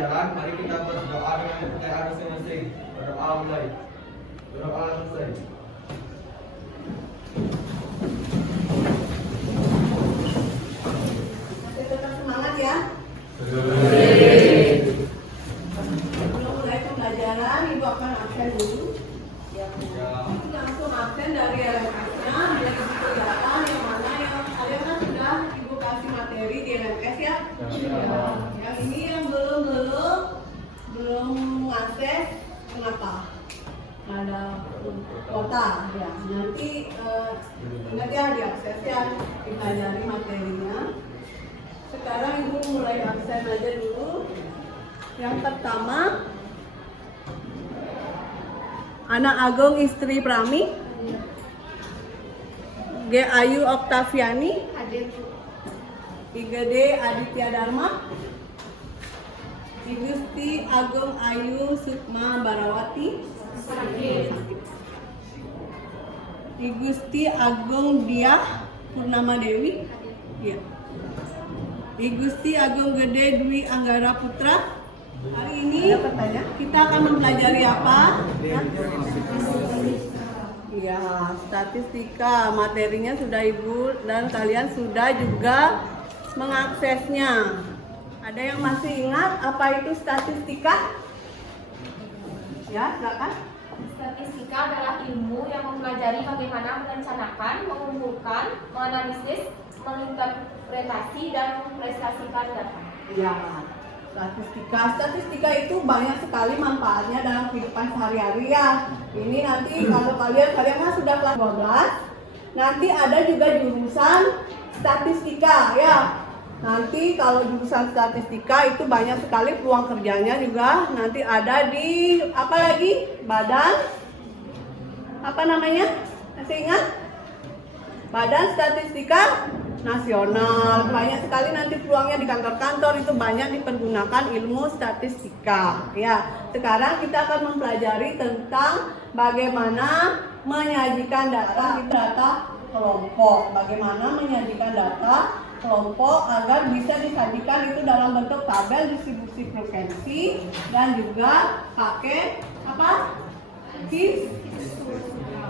pembelajaran, mari kita berdoa dengan pertanyaan masing-masing. Berdoa mulai. Berdoa selesai. Masih tetap semangat ya. Sebelum mulai pembelajaran, Ibu akan absen dulu. Ya. Langsung absen dari LMS-nya, biar Ibu kelihatan yang mana yang kalian kan sudah Ibu kasih materi di LMS ya. Yang ini yang belum mengakses, kenapa? Ada kuota ya. Nanti ingat ya diakses ya, dipelajari materinya. Sekarang Ibu mulai absen aja dulu. Yang pertama, Anak Agung Istri Prami, G. Ayu Oktaviani, IGD Aditya Dharma, I Gusti Agung Ayu Sukma Barawati, I Gusti Agung Diah Purnama Dewi, ya. I Gusti Agung Gede Dwi Anggara Putra. Hari ini kita akan mempelajari apa? Ya, statistika. Materinya sudah Ibu dan kalian sudah juga mengaksesnya. Ada yang masih ingat apa itu statistika? Ya, silakan. Statistika adalah ilmu yang mempelajari bagaimana merencanakan, mengumpulkan, menganalisis, menginterpretasi, dan mempresentasikan data. Ya, statistika itu banyak sekali manfaatnya dalam kehidupan sehari-hari ya. Ini nanti kalau kalian kan sudah kelas 12, nanti ada juga jurusan statistika ya. Nanti kalau jurusan statistika itu banyak sekali peluang kerjanya juga. Nanti ada di apa lagi? Badan apa namanya? Masih ingat? Badan Statistika Nasional. Banyak sekali nanti peluangnya di kantor-kantor, itu banyak dipergunakan ilmu statistika. Ya, sekarang kita akan mempelajari tentang bagaimana menyajikan data kelompok. Bagaimana menyajikan data kelompok agar bisa disajikan itu dalam bentuk tabel distribusi frekuensi dan juga pakai apa?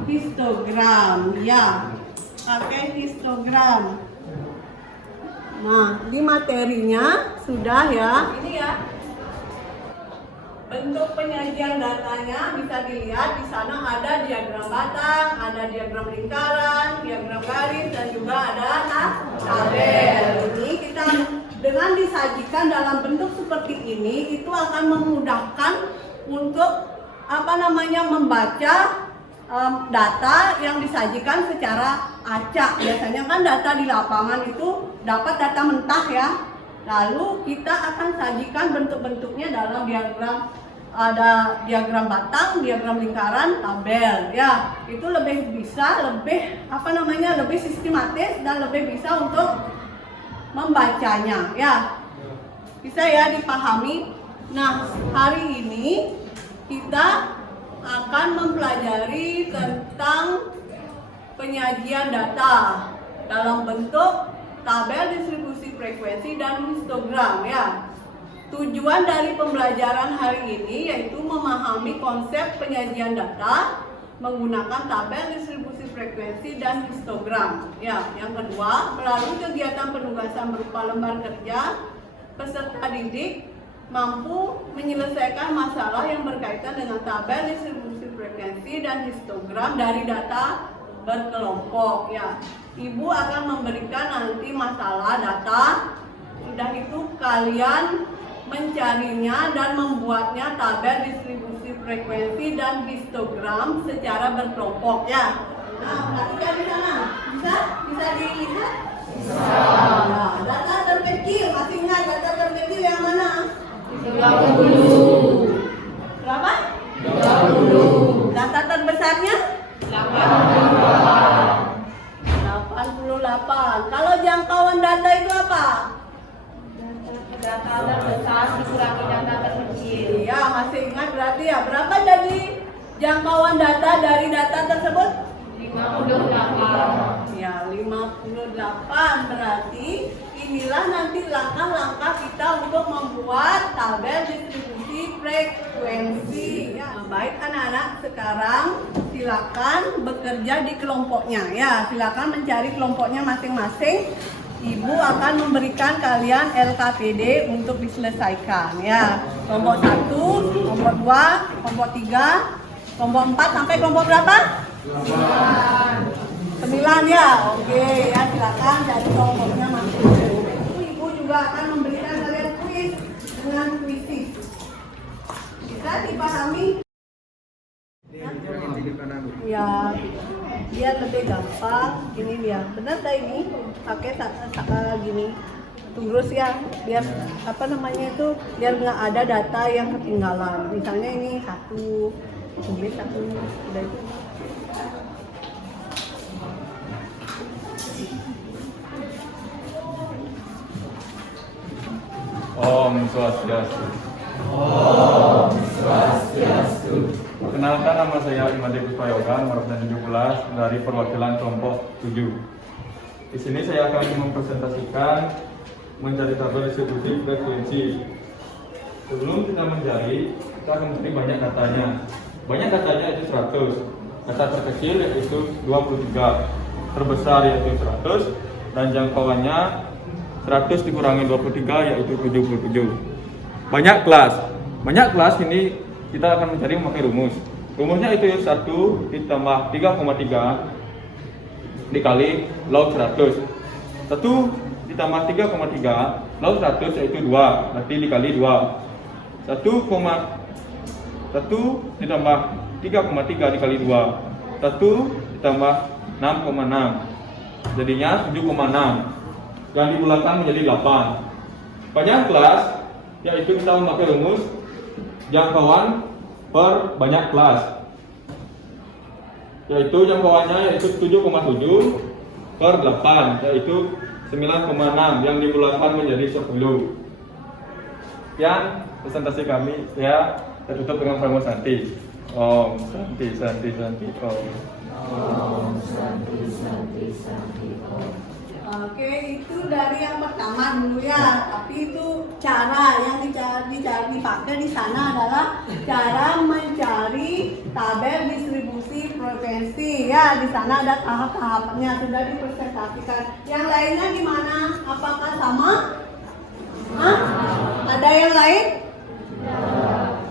Histogram. Ya, pakai histogram. Nah, di materinya sudah ya. Ini ya. Bentuk penyajian datanya bisa dilihat di sana ada diagram batang, ada diagram lingkaran, diagram garis, dan juga ada tabel. Ini kita dengan disajikan dalam bentuk seperti ini itu akan memudahkan untuk membaca data yang disajikan secara acak. Biasanya kan data di lapangan itu dapat data mentah ya. Lalu kita akan sajikan bentuk-bentuknya dalam diagram, ada diagram batang, diagram lingkaran, tabel ya. Itu lebih sistematis dan lebih bisa untuk membacanya ya. Bisa ya dipahami. Nah, hari ini kita akan mempelajari tentang penyajian data dalam bentuk tabel distribusi frekuensi dan histogram ya. Tujuan dari pembelajaran hari ini yaitu memahami konsep penyajian data menggunakan tabel distribusi frekuensi dan histogram ya. Yang kedua, melalui kegiatan penugasan berupa lembar kerja, peserta didik mampu menyelesaikan masalah yang berkaitan dengan tabel distribusi frekuensi dan histogram dari data berkelompok ya. Ibu akan memberikan nanti masalah data, sudah itu kalian mencarinya dan membuatnya tabel distribusi frekuensi dan histogram secara berkelompok ya. Nah, perhatikan di sana. Bisa dilihat? Bisa. Nah, data terkecil, masih ingat data terkecil yang mana? 30. Berapa? 30. Data terbesarnya? 88. Kalau jangkauan data itu apa? Data terbesar dikurangi data terkecil. Iya, masih ingat berarti ya. Berapa jadi jangkauan data dari data tersebut? 58. Ya, 58. Berarti inilah nanti silakan langkah kita untuk membuat tabel distribusi frekuensi. Ya, baik anak-anak, sekarang silakan bekerja di kelompoknya. Ya, silakan mencari kelompoknya masing-masing. Ibu akan memberikan kalian LKPD untuk diselesaikan. Ya, kelompok 1, kelompok 2, kelompok 3, kelompok 4 sampai kelompok berapa? 9 ya. Oke, ya silakan cari kelompoknya masing-masing. Ibu juga akan memberikan kalian kuis dengan kuisis. Bisa dipahami? Ya, biar lebih gampang. Gini dia, benar tak ini? Pakai gini. Terus ya, biar apa namanya itu, biar nggak ada data yang ketinggalan. Misalnya ini 1, ini 1, udah itu. Om Swastiastu. Om Swastiastu. Perkenalkan, nama saya Imade Puspayoga, nomor 17 dari perwakilan kelompok 7. Di sini saya akan mempresentasikan mencari tabel distribusi frekuensi. Sebelum kita mencari, kita akan mencari banyak datanya. Banyak datanya itu 100. Data terkecil yaitu 23. Terbesar yaitu 100 dan jangkauannya 100 dikurangi 23 yaitu 77. Banyak kelas ini kita akan mencari memakai rumus. Rumusnya itu 1 ditambah 3,3 dikali log 100. 1 ditambah 3,3 log 100 yaitu 2, berarti dikali 2. 1 ditambah 3,3 dikali 2, 1 ditambah 6,6 jadinya 7,6 yang dibulatkan menjadi 8. Banyak kelas yaitu kita memakai rumus jangkauan per banyak kelas, yaitu jangkauannya yaitu 7,7 per 8 yaitu 9,6 yang dibulatkan menjadi 10. Sekian presentasi kami, saya tertutup dengan Pramu Santi. Om Santi Santi Santi Om. Om Santi Santi Santi Om. Oke, itu dari yang pertama dulu ya. Tapi itu cara yang dipakai di sana adalah cara mencari tabel distribusi frekuensi. Ya, di sana ada tahap-tahapnya sudah dipresentasikan. Yang lainnya gimana? Apakah sama? Hah? Ada yang lain?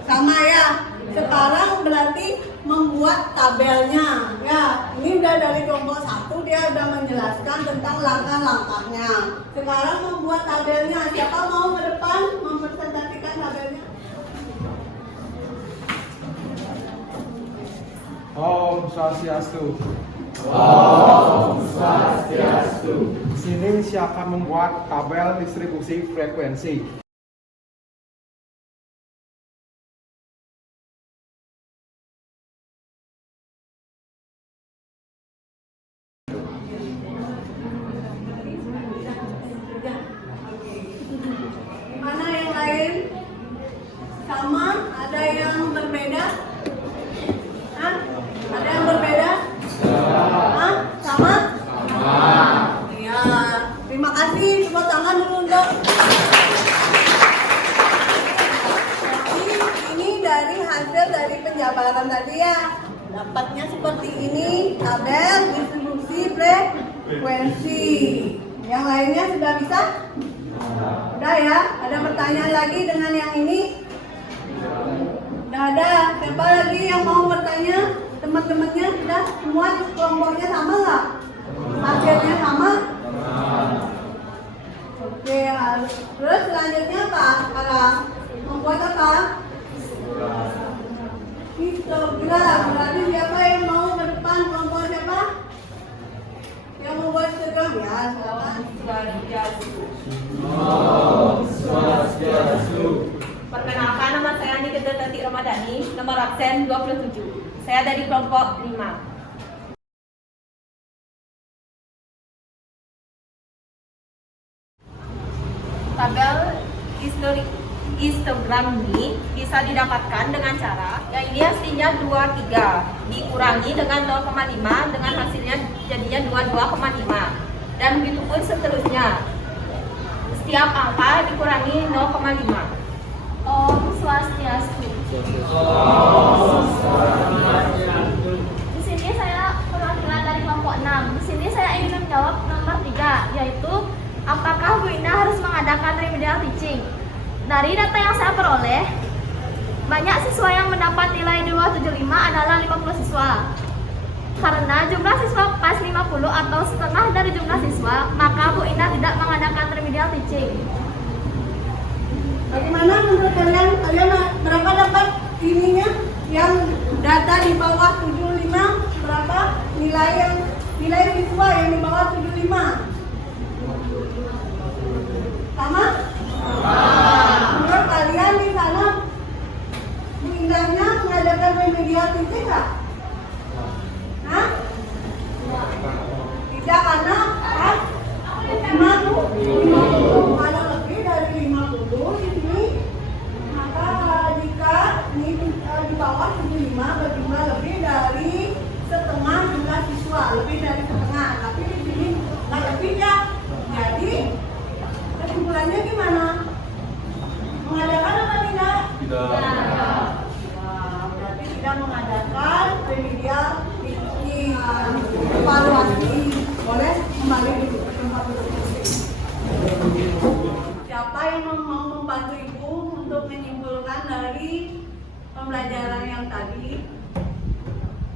Sama ya. Sekarang berarti membuat tabelnya. Ya, ini udah dari kelompok 1 dia udah menjelaskan tentang langkah-langkahnya. Sekarang membuat tabelnya. Siapa mau ke depan mempresentasikan tabelnya? Om Swastiastu. Om Swastiastu. Di sini saya akan membuat tabel distribusi frekuensi. Mana yang lain? Sama? Ada yang berbeda? Hah? Ada yang berbeda? Hah? Sama? Iya. Terima kasih. Tepuk tangan dulu untuk. Jadi ini dari hasil dari penjabaran tadi ya. Dapatnya seperti ini, tabel distribusi frekuensi. Yang lainnya sudah bisa? Udah ya? Ada pertanyaan lagi dengan yang ini? Udah ada. Siapa lagi yang mau bertanya? Teman-temannya sudah semua kelompoknya sama nggak? Hasilnya sama? Oke. Terus selanjutnya apa sekarang? Membuat apa? Histogram. Berarti siapa yang mau ke depan? Kelompok siapa? Yang membuat histogram ya, silakan. Om Swastiastu. Perkenalkan, nama saya Nikita Tati Ramadhani, nomor absen 27. Saya dari kelompok 5. Tabel histogram ini bisa didapatkan dengan cara yang ini hasilnya 23 dikurangi dengan 0,5 dengan hasilnya jadinya 22,5 dan begitu pun seterusnya. Setiap angka dikurangi 0,5. Om Swastiastu. Di sini saya perwakilan dari kelompok 6. Di sini saya ingin menjawab nomor 3, yaitu apakah Bu Ina harus mengadakan remedial teaching? Dari data yang saya peroleh, banyak siswa yang mendapat nilai di bawah 75 adalah 50 siswa. Karena jumlah siswa pas 50 atau setengah dari jumlah siswa, maka Bu Ina tidak mengadakan remedial teaching. Bagaimana menurut kalian? Kalian berapa dapat ininya? Yang data di bawah 75 berapa nilai siswa yang di bawah 75? Sama? Menurut kalian di sana Bu Indahnya mengadakan remedial teaching nggak? Hah? Tidak, karena pas 50. Kalau lebih dari 50 di sini, maka jika ini di bawah 75 berjumlah lebih dari setengah jumlah siswa, lebih dari setengah. Tapi di sini nggak lebih ya. Jadi kesimpulannya gimana? Mengadakan apa tidak? Tidak. Berarti tidak mengadakan remedial teaching. Evaluasi. Boleh kembali di tempat duduk. Siapa yang mau membantu Ibu untuk menyimpulkan dari pembelajaran yang tadi?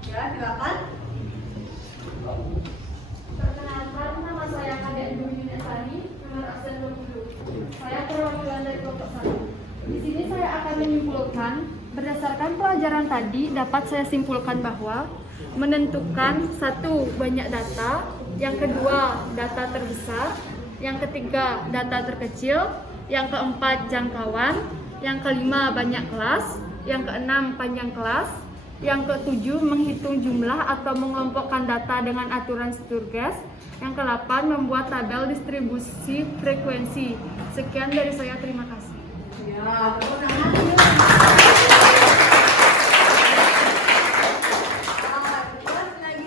Ya, silakan. Perkenalkan, nama saya Kadek Dwi Yunesari, nomor absen 20. Saya perwakilan dari kelompok 1. Di sini saya akan menyimpulkan, berdasarkan pelajaran tadi dapat saya simpulkan bahwa menentukan satu, banyak data, yang kedua, data terbesar, yang ketiga, data terkecil, yang keempat, jangkauan, yang kelima, banyak kelas, yang keenam, panjang kelas, yang ketujuh, menghitung jumlah atau mengelompokkan data dengan aturan Sturges, yang ke-8, membuat tabel distribusi frekuensi. Sekian dari saya, terima kasih. Ya, tepuk tangan.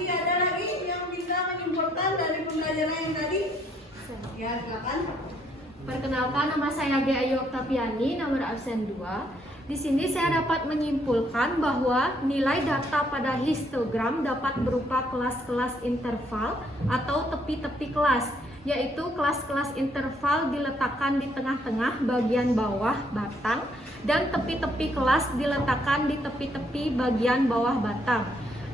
Ada lagi yang bisa menyimpulkan dari pembelajaran yang tadi? Ya, silakan. Perkenalkan, nama saya G. Ayu Oktaviani, nomor absen 2. Di sini saya dapat menyimpulkan bahwa nilai data pada histogram dapat berupa kelas-kelas interval atau tepi-tepi kelas, yaitu kelas-kelas interval diletakkan di tengah-tengah bagian bawah batang dan tepi-tepi kelas diletakkan di tepi-tepi bagian bawah batang.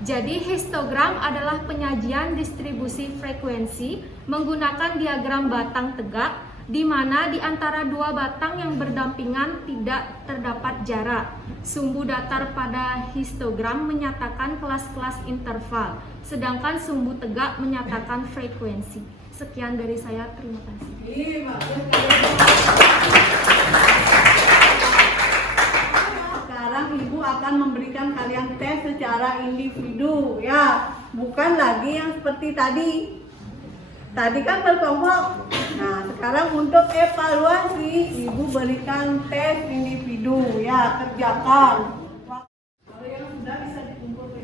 Jadi histogram adalah penyajian distribusi frekuensi menggunakan diagram batang tegak, di mana di antara dua batang yang berdampingan tidak terdapat jarak. Sumbu datar pada histogram menyatakan kelas-kelas interval, sedangkan sumbu tegak menyatakan frekuensi. Sekian dari saya, terima kasih. Sekarang Ibu akan memberikan kalian tes secara individu, ya, bukan lagi yang seperti tadi. Tadi kan berkelompok. Nah, sekarang untuk evaluasi, Ibu berikan tes individu, ya, kerjakan. Kalau yang sudah bisa dikumpulkan.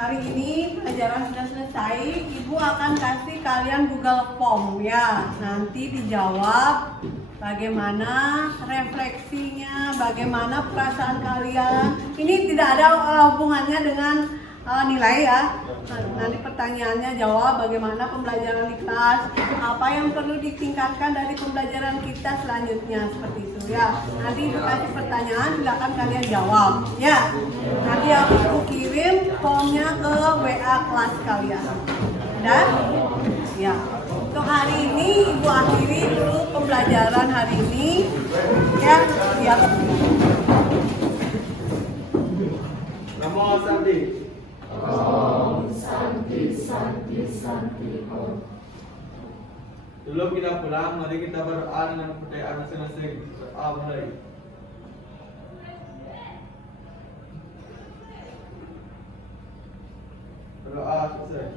Hari ini pelajaran sudah selesai, Ibu akan kasih kalian Google Form, ya. Nanti dijawab bagaimana refleksinya, bagaimana perasaan kalian. Ini tidak ada hubungannya dengan nilai, ya. Nanti pertanyaannya jawab bagaimana pembelajaran di kelas, apa yang perlu ditingkatkan dari pembelajaran kita selanjutnya, seperti itu, ya. Nanti Ibu kasih pertanyaan, silakan kalian jawab, ya. Nanti aku kirim formnya ke WA kelas kalian. Udah? Ya. Untuk hari ini Ibu akhiri dulu pembelajaran hari ini, ya. Ya. Namo Santi. Om Santi Santi Santi Om. Sebelum kita pulang, mari kita berdoa dengan percayaan masing-masing. Mulai.